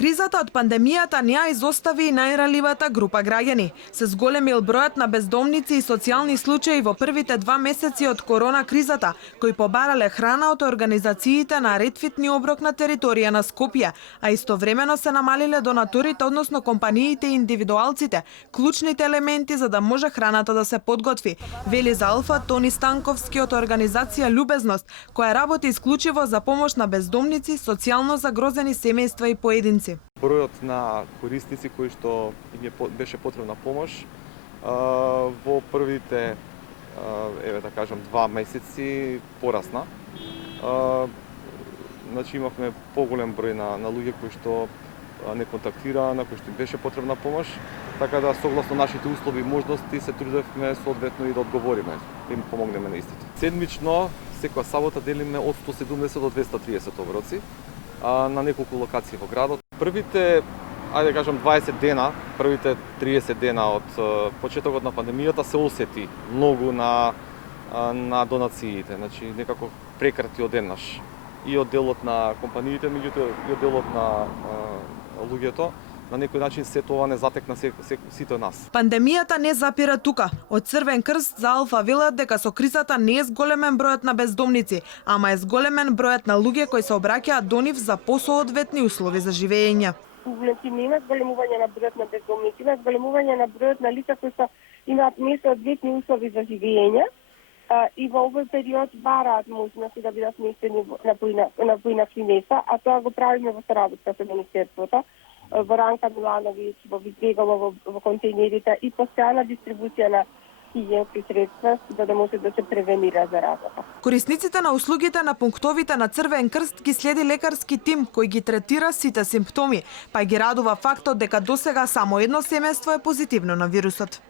Кризата од пандемијата не ја изостави и најранливата група граѓани. Се зголемил бројот на бездомници и социјални случаи во првите 2 месеци од корона кризата, кои побарале храна од организациите на ретфитни оброк на територија на Скопје, а истовремено се намалиле донаторите, односно компаниите и индивидуалците, клучните елементи за да може храната да се подготви, вели за Алфа Тони Станковски од организација Љубезност, која работи исклучиво за помош на бездомници, социјално загрозени семејства и поединци. Бројот на корисници кои што им беше потребна помош во првите да кажам 2 месеци порасна. Значи имавме поголем број на луѓе кои што не контактира, на кои што беше потребна помош, така да согласно нашите услови и можности се трудевме соодветно и да одговориме, да им помогнеме на истите. Седмично секоја сабота делиме од 170 до 230 оброци на неколку локации во градот. Првите, ајде кажам 20 дена, првите 30 дена од почетокот на пандемијата се осети многу на донациите, значи некако прекрати одеднаш и од делот на компаниите, меѓутоа и од делот на луѓето. На некој начин се тоа не затекна сите нас. Пандемијата не запира тука. Од Црвен крст за Алфа велат дека со кризата не е зголемен бројот на бездомници, ама е зголемен бројот на луѓе кои се обраќаат до нив за посоодветни услови за живење. Значи нема зголемување на бројот на бездомници, има зголемување на бројот на лица кои имаат несоодветни услови за живење и во овој период бараат можности да бидат сместени на поиначни места, а тоа го правиме во соработка со Министерството, во Ранка Милановиќ, во Визбегово, во контейнерите и постојана дистрибуција на хигиенски средства за да може да се превенира заразата. Корисниците на услугите на пунктовите на Црвен крст ги следи лекарски тим кој ги третира сите симптоми, па ги радува фактот дека досега само едно семејство е позитивно на вирусот.